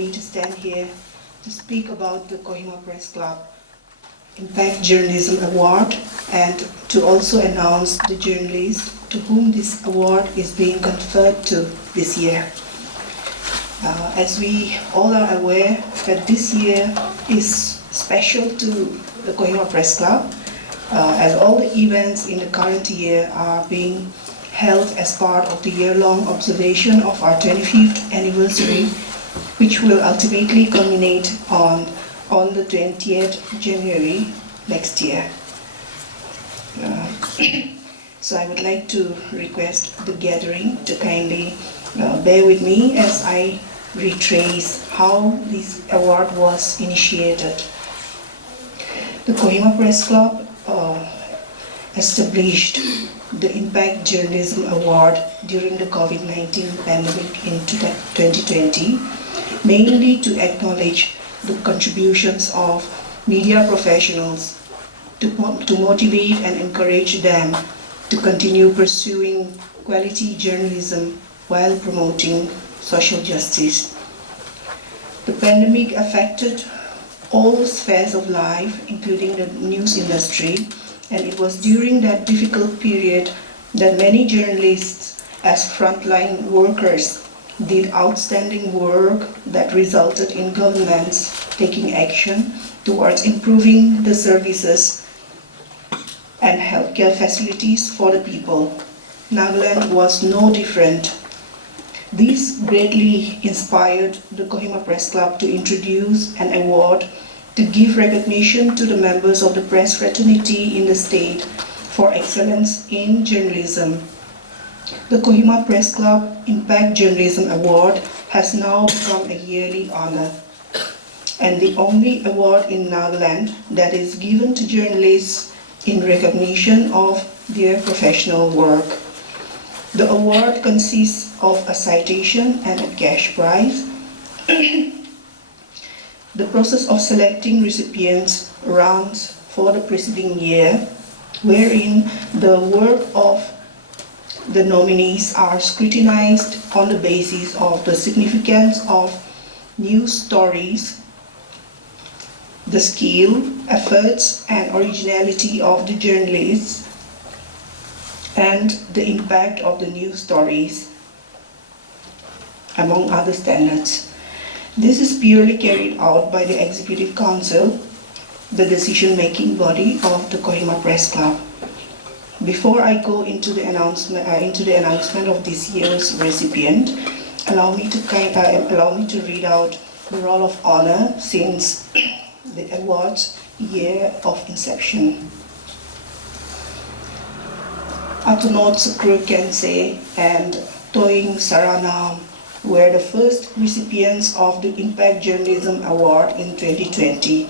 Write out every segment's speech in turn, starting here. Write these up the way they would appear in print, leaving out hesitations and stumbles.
me to stand here to speak about the Kohima Press Club Impact Journalism Award and to also announce the journalists to whom this award is being conferred to this year. As we all are aware that this year is special to the Kohima Press Club, as all the events in the current year are being held as part of the year-long observation of our 25th anniversary, which will ultimately culminate on the 20th January next year. So I would like to request the gathering to kindly bear with me as I retrace how this award was initiated. The Kohima Press Club established the Impact Journalism Award during the COVID-19 pandemic in 2020, mainly to acknowledge the contributions of media professionals, to motivate and encourage them to continue pursuing quality journalism while promoting social justice. The pandemic affected all spheres of life, including the news industry, and it was during that difficult period that many journalists, as frontline workers, did outstanding work that resulted in governments taking action towards improving the services and healthcare facilities for the people. Nagaland was no different. This greatly inspired the Kohima Press Club to introduce an award to give recognition to the members of the press fraternity in the state for excellence in journalism. The Kohima Press Club Impact Journalism Award has now become a yearly honor, and the only award in Nagaland that is given to journalists in recognition of their professional work. The award consists of a citation and a cash prize. The process of selecting recipients runs for the preceding year, wherein the work of the nominees are scrutinized on the basis of the significance of news stories, the skill, efforts, and originality of the journalists, and the impact of the news stories, among other standards. This is purely carried out by the Executive Council, the decision-making body of the Kohima Press Club. Before I go into the announcement of this year's recipient, allow me to read out the roll of honor since the award's year of inception. Atunot Sakrukense and Toing Saranam were the first recipients of the Impact Journalism Award in 2020.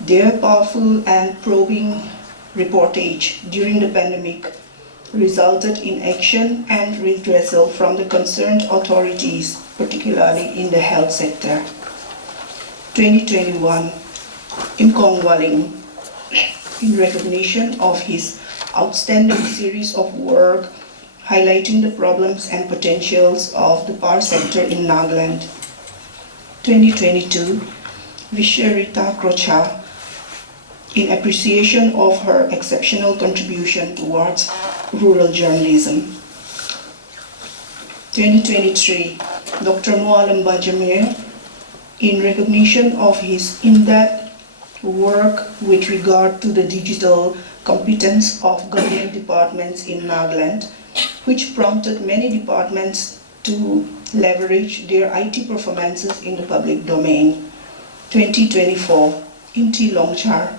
Their powerful and probing reportage during the pandemic resulted in action and redressal from the concerned authorities, particularly in the health sector. 2021, Imkong Waling, in recognition of his outstanding series of work highlighting the problems and potentials of the power sector in Nagaland. 2022, Visharita Krocha, in appreciation of her exceptional contribution towards rural journalism. 2023, Dr. Mualim Bajamir, in recognition of his in-depth work with regard to the digital competence of government departments in Nagaland, which prompted many departments to leverage their IT performances in the public domain. 2024, Inti Longchar,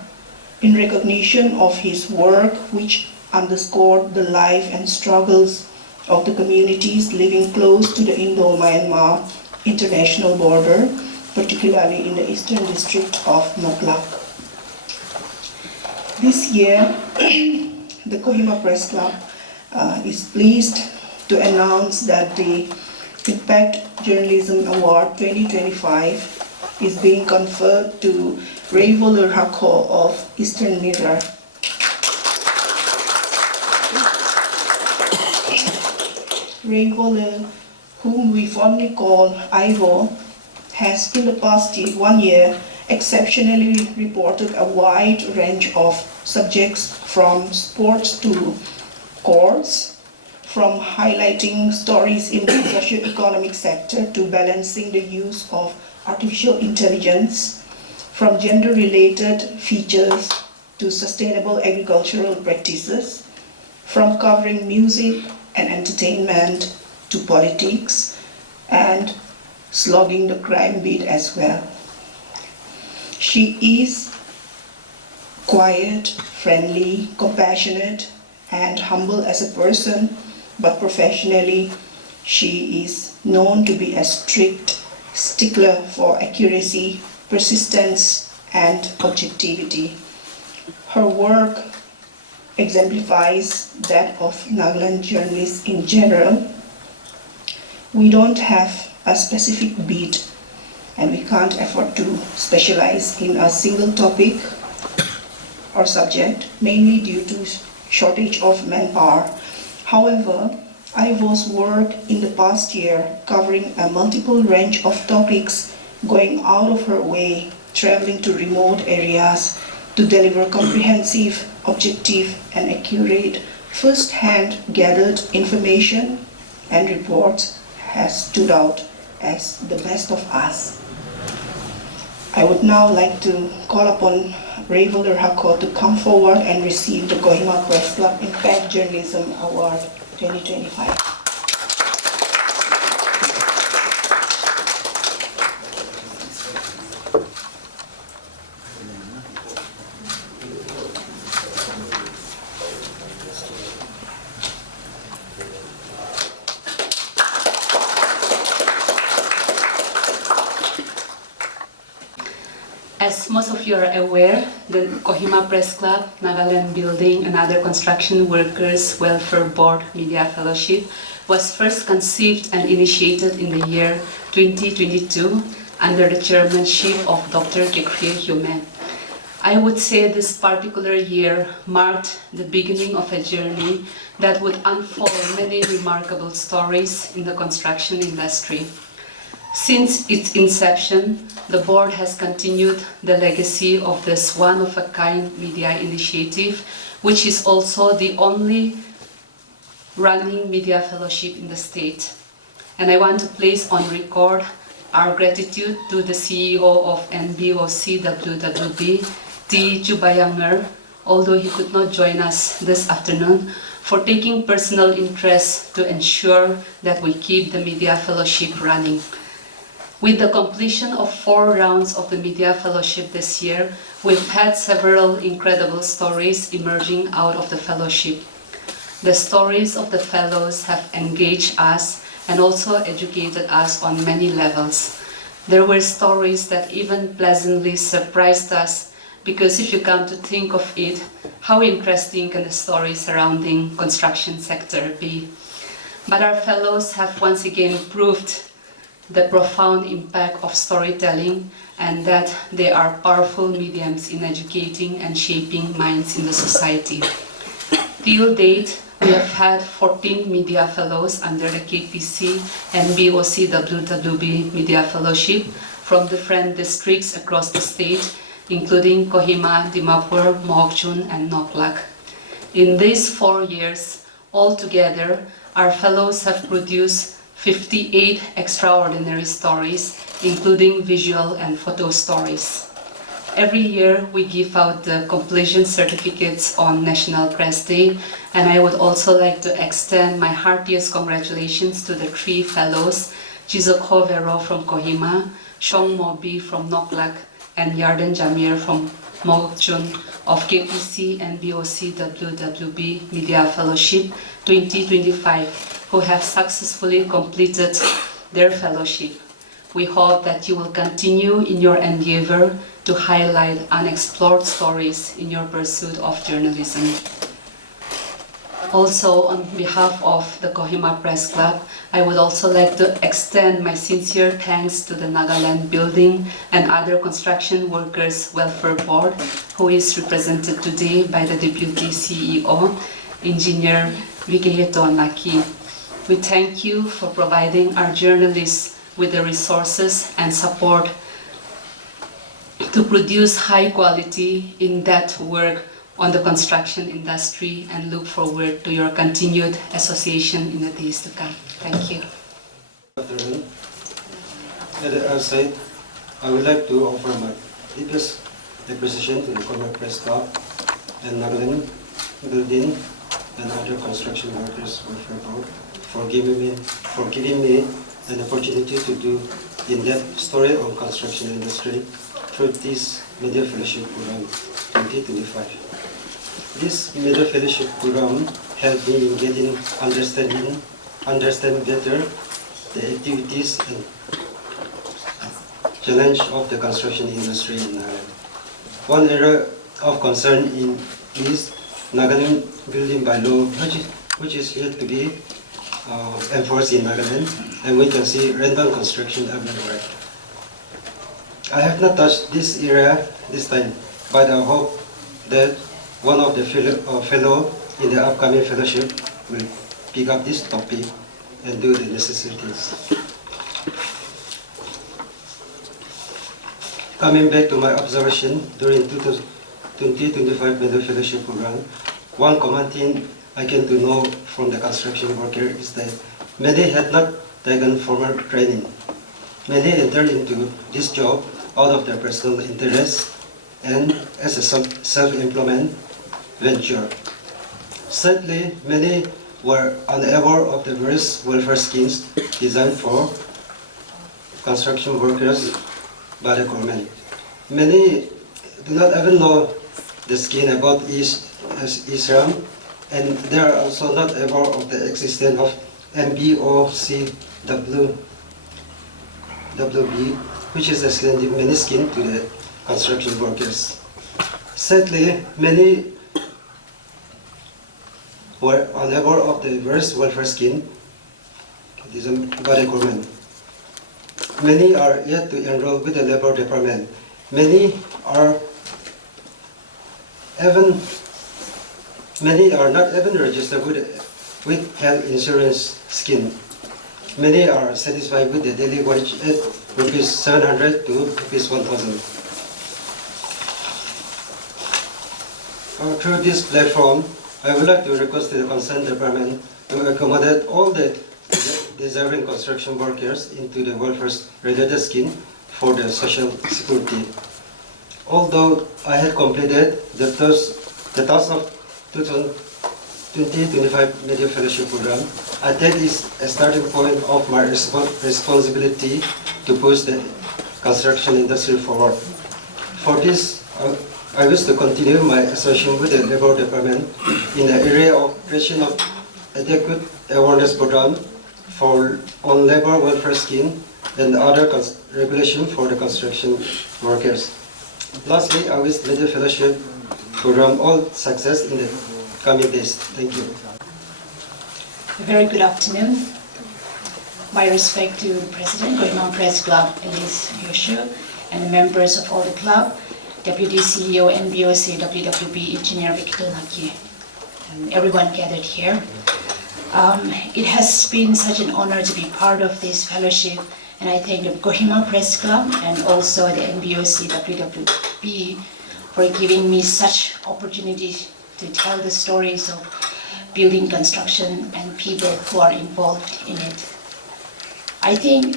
in recognition of his work which underscored the life and struggles of the communities living close to the Indo-Myanmar international border, particularly in the eastern district of Noklak. This year, the Kohima Press Club is pleased to announce that the Impact Journalism Award 2025 is being conferred to Raivoler Hako of Eastern Mirror. Raivoler, whom we fondly call Ivo, has in the past 1 year exceptionally reported a wide range of subjects from sports to courts, from highlighting stories in the socio-economic sector to balancing the use of artificial intelligence, from gender-related features to sustainable agricultural practices, from covering music and entertainment to politics, and slogging the crime beat as well. She is quiet, friendly, compassionate, and humble as a person, but professionally, she is known to be a strict stickler for accuracy, persistence, and objectivity. Her work exemplifies that of Nagaland journalists in general. We don't have a specific beat, and we can't afford to specialize in a single topic or subject, mainly due to shortage of manpower. However, IVO's work in the past year, covering a multiple range of topics, going out of her way, traveling to remote areas to deliver comprehensive, objective, and accurate, first-hand gathered information and reports, has stood out as the best of us. I would now like to call upon Rayvolder Hako to come forward and receive the Kohima Press Club Impact Journalism Award 2025. As most of you are aware, the Kohima Press Club, Nagaland Building and Other Construction Workers Welfare Board Media Fellowship was first conceived and initiated in the year 2022 under the chairmanship of Dr. Kekrie Hume. I would say this particular year marked the beginning of a journey that would unfold many remarkable stories in the construction industry. Since its inception, the board has continued the legacy of this one-of-a-kind media initiative, which is also the only running media fellowship in the state. And I want to place on record our gratitude to the CEO of NBOC WWB, T. Jubayanger, although he could not join us this afternoon, for taking personal interest to ensure that we keep the media fellowship running. With the completion of 4 rounds of the Media Fellowship this year, we've had several incredible stories emerging out of the fellowship. The stories of the fellows have engaged us and also educated us on many levels. There were stories that even pleasantly surprised us, because if you come to think of it, how interesting can the story surrounding construction sector be? But our fellows have once again proved the profound impact of storytelling and that they are powerful mediums in educating and shaping minds in the society. Till date, we have had 14 media fellows under the KPC and BOC-WWB Media Fellowship from different districts across the state, including Kohima, Dimapur, Mokchun, and Noklak. In these 4 years, altogether, our fellows have produced 58 extraordinary stories, including visual and photo stories. Every year, we give out the completion certificates on National Press Day, and I would also like to extend my heartiest congratulations to the 3 fellows, Chizoko Vero from Kohima, Shong Mobi from Noklak, and Yarden Jamir from Mokchun of KPC and BOC WWB Media Fellowship 2025, who have successfully completed their fellowship. We hope that you will continue in your endeavor to highlight unexplored stories in your pursuit of journalism. Also, on behalf of the Kohima Press Club, I would also like to extend my sincere thanks to the Nagaland Building and Other Construction Workers Welfare Board, who is represented today by the Deputy CEO, Engineer Vigeyeto Naki. We thank you for providing our journalists with the resources and support to produce high quality, in-depth work on the construction industry, and look forward to your continued association in the days to come. Thank you. Good afternoon. At the outset, I would like to offer my deepest appreciation to the Kohima Press Club and Nagaland Building and other construction workers welfare board for giving me an opportunity to do in-depth story on construction industry through this media fellowship program 2025. This media fellowship program helped me in getting understand better the activities and challenge of the construction industry in Nagaland. One area of concern is Nagaland building by law, which is yet to be enforced in Nagaland, and we can see rental construction everywhere. I have not touched this area this time, but I hope that one of the fellow in the upcoming fellowship will pick up this topic and do the necessary things. Coming back to my observation during 2025 Media Fellowship Program, one common thing I came to know from the construction worker is that many had not taken formal training. Many entered into this job out of their personal interest and as a self-employment venture. Sadly, many were unaware of the various welfare schemes designed for construction workers by the government. Many do not even know the scheme about ISRAM, and they are also not aware of the existence of MBOCWB, which is a many scheme to the construction workers. Sadly, many were unaware of the various welfare scheme by the government. Many are yet to enroll with the Labor Department. Many are not even registered with health insurance scheme. Many are satisfied with the daily wage at rupees 700 to rupees 1,000. Through this platform, I would like to request the concerned department to accommodate all the deserving construction workers into the welfare-related scheme for the social security. Although I had completed the task of 2025 Media Fellowship Program, I take this a starting point of my responsibility to push the construction industry forward. For this, I wish to continue my association with the Labor Department in the area of creation of adequate awareness program on labor welfare scheme and other regulation for the construction workers. Lastly, I wish the Media Fellowship Program all success in the coming days. Thank you. A very good afternoon. My respect to President, Kohima Press Club, Elise Yosho, and the members of all the club, Deputy CEO, NBOC, WWB, Engineer Victor Naki, and everyone gathered here. It has been such an honor to be part of this fellowship, and I thank the Kohima Press Club and also the NBOC, WWB for giving me such opportunities to tell the stories of building construction and people who are involved in it. I think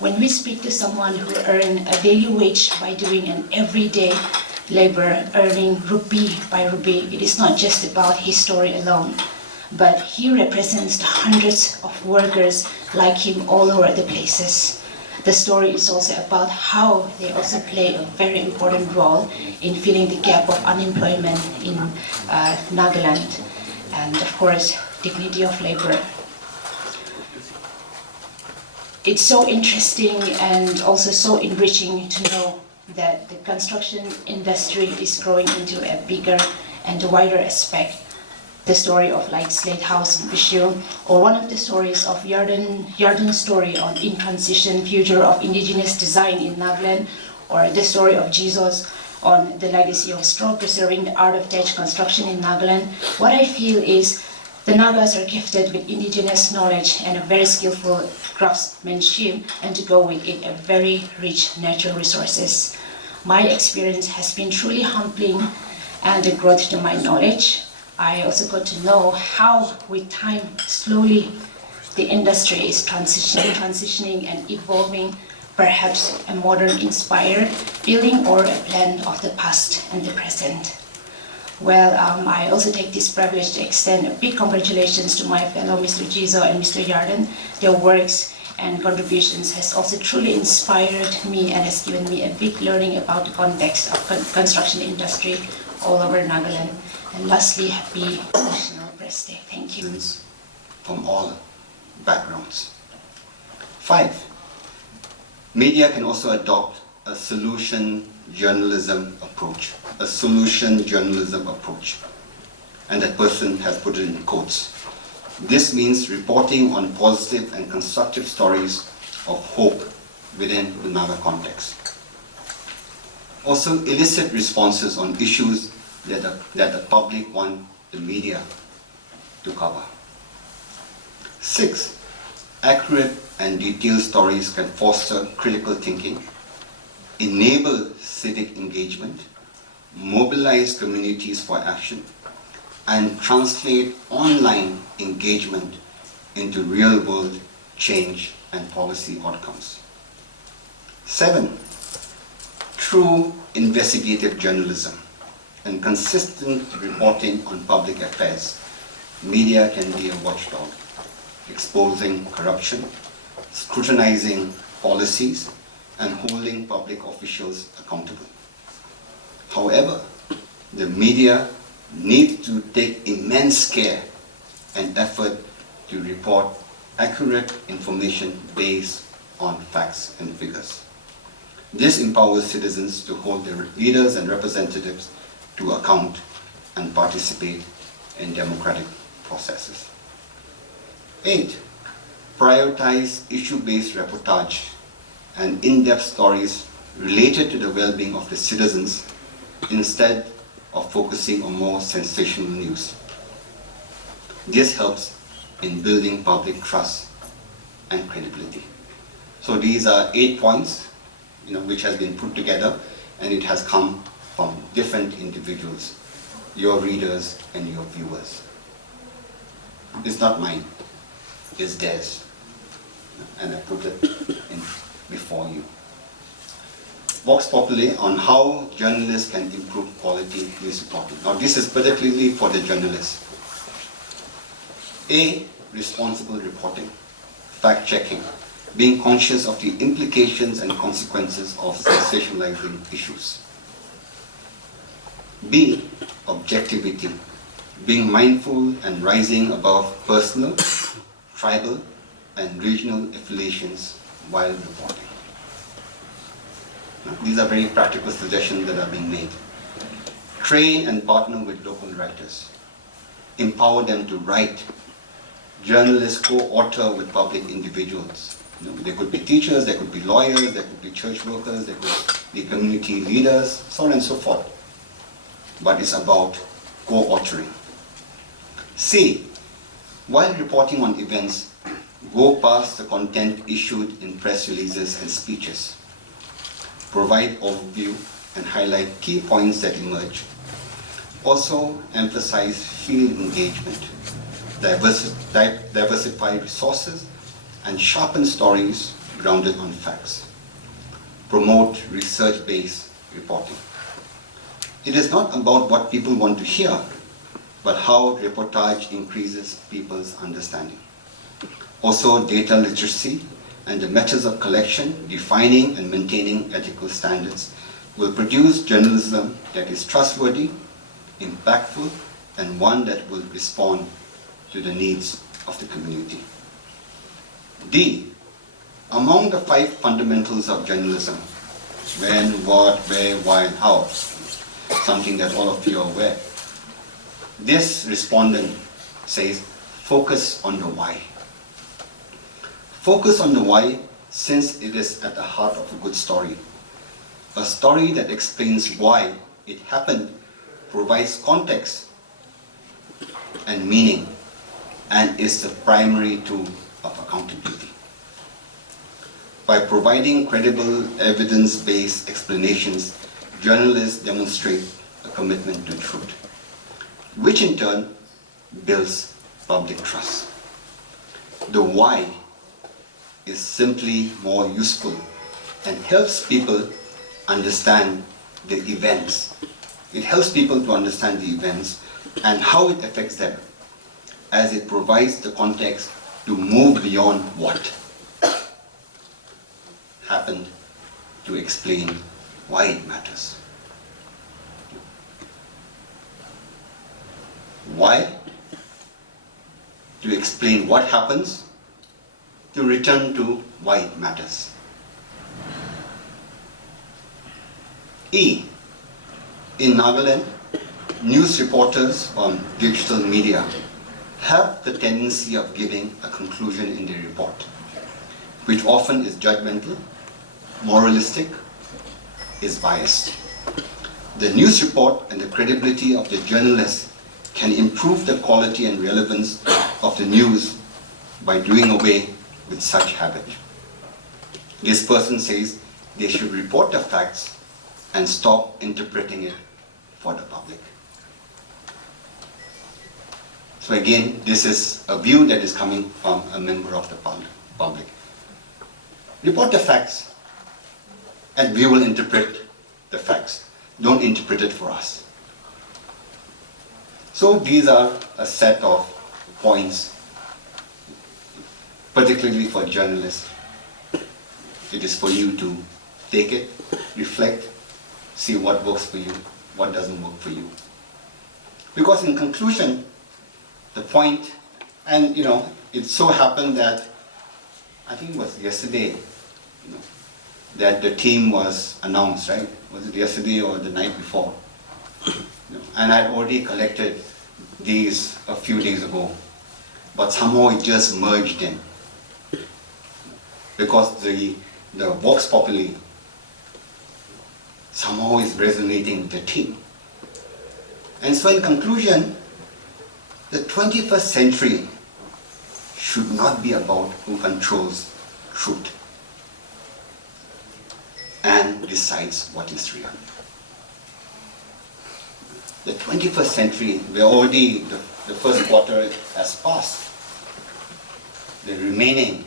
when we speak to someone who earns a daily wage by doing an everyday labor, earning rupee by rupee, it is not just about his story alone, but he represents the hundreds of workers like him all over the places. The story is also about how they also play a very important role in filling the gap of unemployment in Nagaland, and of course, dignity of labor. It's so interesting and also so enriching to know that the construction industry is growing into a bigger and wider aspect. The story of like Slate House in Bishil, or one of the stories of Yarden's story on in transition future of indigenous design in Nagaland, or the story of Jesus on the legacy of straw preserving the art of thatch construction in Nagaland. What I feel is The Nagas are gifted with indigenous knowledge and a very skillful craftsmanship, and to go with it, a very rich natural resources. My experience has been truly humbling and a growth to my knowledge. I also got to know how, with time, slowly the industry is transitioning and evolving, perhaps a modern inspired building or a blend of the past and the present. Well, I also take this privilege to extend a big congratulations to my fellow Mr. Jizo and Mr. Yarden. Their works and contributions has also truly inspired me and has given me a big learning about the context of construction industry all over Nagaland. And lastly, happy National Press Day. Thank you. From all backgrounds. 5. Media can also adopt a solution journalism approach. A solution journalism approach. And that person has put it in quotes. This means reporting on positive and constructive stories of hope within the Naga context. Also elicit responses on issues that the public want the media to cover. 6. Accurate and detailed stories can foster critical thinking, enable civic engagement, mobilize communities for action, and translate online engagement into real-world change and policy outcomes. 7. True investigative journalism and consistent reporting on public affairs. Media can be a watchdog, exposing corruption, scrutinizing policies, and holding public officials accountable. However, the media need to take immense care and effort to report accurate information based on facts and figures. This empowers citizens to hold their leaders and representatives to account and participate in democratic processes. 8. Prioritize issue-based reportage and in-depth stories related to the well-being of the citizens instead of focusing on more sensational news. This helps in building public trust and credibility. So these are 8 points, which has been put together, and it has come from different individuals, your readers and your viewers. It's not mine, it's theirs, and I put it in before you. Vox Populi on how journalists can improve quality news reporting. Now this is particularly for the journalists. A. Responsible reporting, fact-checking, being conscious of the implications and consequences of sensationalizing issues. B. Objectivity, being mindful and rising above personal, tribal, and regional affiliations while reporting. Now, these are very practical suggestions that are being made. Train and partner with local writers. Empower them to write. Journalists co-author with public individuals. They could be teachers, they could be lawyers, they could be church workers, they could be community leaders, so on and so forth. But it's about co-authoring. C. While reporting on events, go past the content issued in press releases and speeches. Provide overview and highlight key points that emerge. Also emphasize field engagement, diversify resources, and sharpen stories grounded on facts. Promote research-based reporting. It is not about what people want to hear, but how reportage increases people's understanding. Also, data literacy and the methods of collection, defining and maintaining ethical standards will produce journalism that is trustworthy, impactful, and one that will respond to the needs of the community. D. Among the 5 fundamentals of journalism, when, what, where, why, and how, something that all of you are aware. This respondent says, focus on the why. Focus on the why, since it is at the heart of a good story. A story that explains why it happened provides context and meaning and is the primary tool of accountability. By providing credible, evidence-based explanations, journalists demonstrate a commitment to truth, which in turn builds public trust. The why is simply more useful and helps people understand the events. It helps people to understand the events and how it affects them, as it provides the context to move beyond what happened to explain why it matters. Why? To explain what happens, to return to why it matters. E. In Nagaland, news reporters on digital media have the tendency of giving a conclusion in their report, which often is judgmental, moralistic, is biased. The news report and the credibility of the journalist can improve the quality and relevance of the news by doing away with such habit. This person says they should report the facts and stop interpreting it for the public. So again, this is a view that is coming from a member of the public. Report the facts, and we will interpret the facts. Don't interpret it for us. So these are a set of points, particularly for journalists. It is for you to take it, reflect, see what works for you, what doesn't work for you. Because in conclusion, the point, and it so happened that, I think it was yesterday, that the team was announced, right? Was it yesterday or the night before? And I'd already collected these a few days ago, but somehow it just merged in. Because the Vox Populi somehow is resonating with the team. And so in conclusion, the 21st century should not be about who controls truth and decides what is real. The 21st century, we're already, the first quarter has passed. The remaining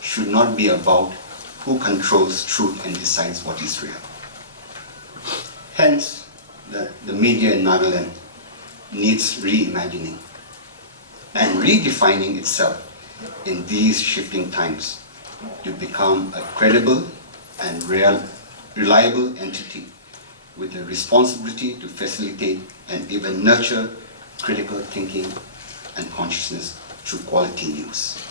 should not be about who controls truth and decides what is real. Hence, the media in Nagaland needs reimagining and redefining itself in these shifting times to become a credible and reliable entity with the responsibility to facilitate and even nurture critical thinking and consciousness through quality news.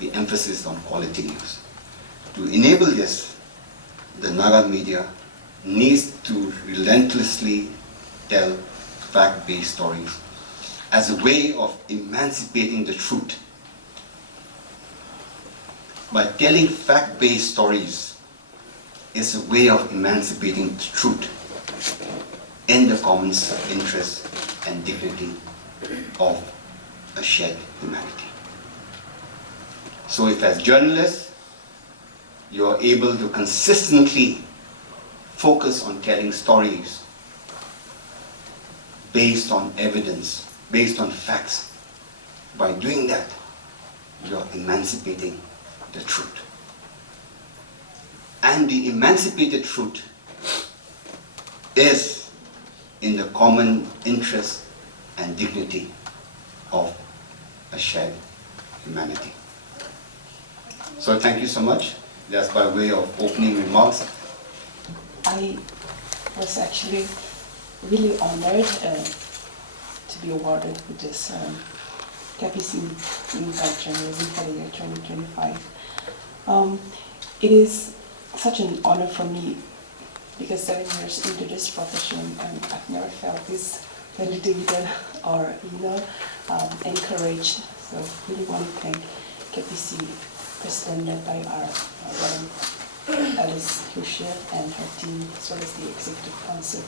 The emphasis on quality news. To enable this, the Naga media needs to relentlessly tell fact-based stories as a way of emancipating the truth. By telling fact-based stories is a way of emancipating the truth in the common interest and dignity of a shared humanity. So if as journalists, you are able to consistently focus on telling stories based on evidence, based on facts, by doing that, you are emancipating the truth. And the emancipated truth is in the common interest and dignity of a shared humanity. So thank you so much. That's by way of opening remarks. I was actually really honored to be awarded with this KPC Unified Journalism for the year 2025. It is such an honor for me because 7 years into this profession, I've never felt this validated or encouraged. So I really want to thank KPC President led by our Alice Husher and her team, as well as the Executive Council.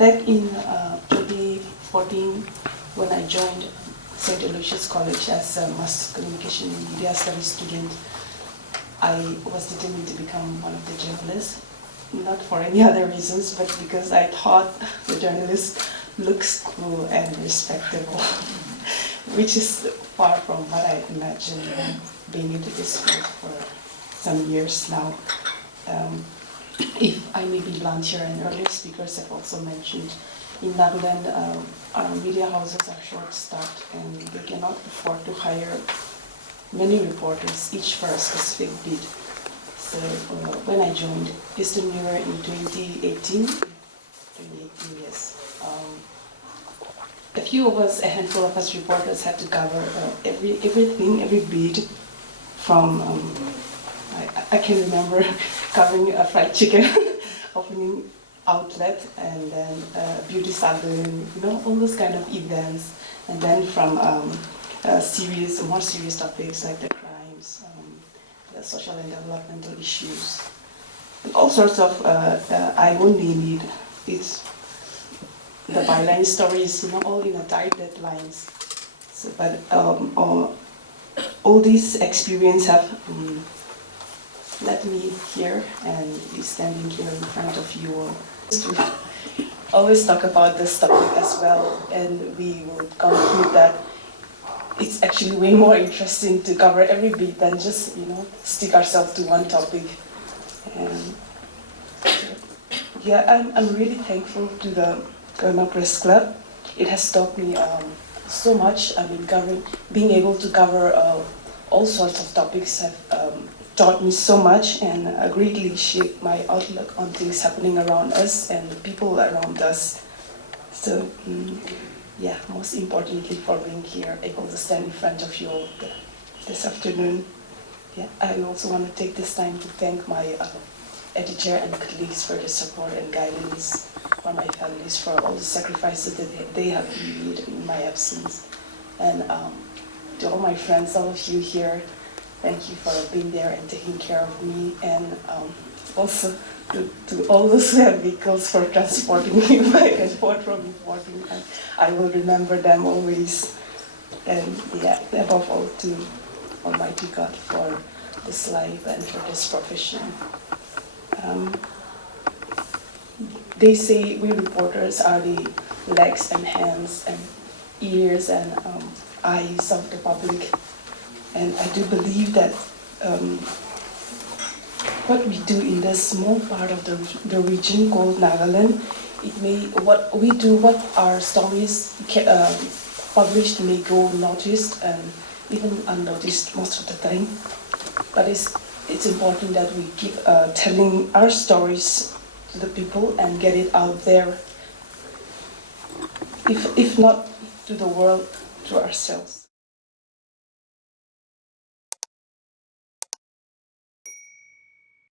back in 2014, when I joined St. Aloysius College as a Mass Communication and Media Studies student, I was determined to become one of the journalists, not for any other reasons, but because I thought the journalist looks cool and respectable, which is far from what I imagined being into this field for some years now. If I may be blunt here, and earlier speakers have also mentioned, in Nagaland, our media houses are short-staffed and they cannot afford to hire many reporters, each for a specific beat. So when I joined Eastern Mirror in 2018, yes, a few of us, a handful of us reporters had to cover everything, every beat from, I can remember covering a fried chicken opening outlet, and then beauty salon, all those kind of events, and then from more serious topics like the crimes, the social and developmental issues, and all sorts of, I won't name it, it's the byline stories, all in a tight deadlines. So, but all these experience have led me here and be standing here in front of you all. Always talk about this topic as well, and we will conclude that it's actually way more interesting to cover every beat than just stick ourselves to one topic. And yeah, I'm really thankful to the Kohima Press Club. It has taught me so much. I mean, being able to cover all sorts of topics have taught me so much and greatly shaped my outlook on things happening around us and the people around us. So, yeah, most importantly for being here, able to stand in front of you all this afternoon. Yeah, I also want to take this time to thank my editor and colleagues for the support and guidance, for my families, for all the sacrifices that they have made in my absence. And to all my friends, all of you here, thank you for being there and taking care of me, and also to all those who have vehicles for transporting me back and forth from reporting. I will remember them always. And yeah, above all to Almighty God for this life and for this profession. They say we reporters are the legs and hands and ears and eyes of the public. And I do believe that what we do in this small part of the region called Nagaland, what our stories published may go unnoticed and even unnoticed most of the time. But it's important that we keep telling our stories to the people and get it out there, if not to the world, to ourselves.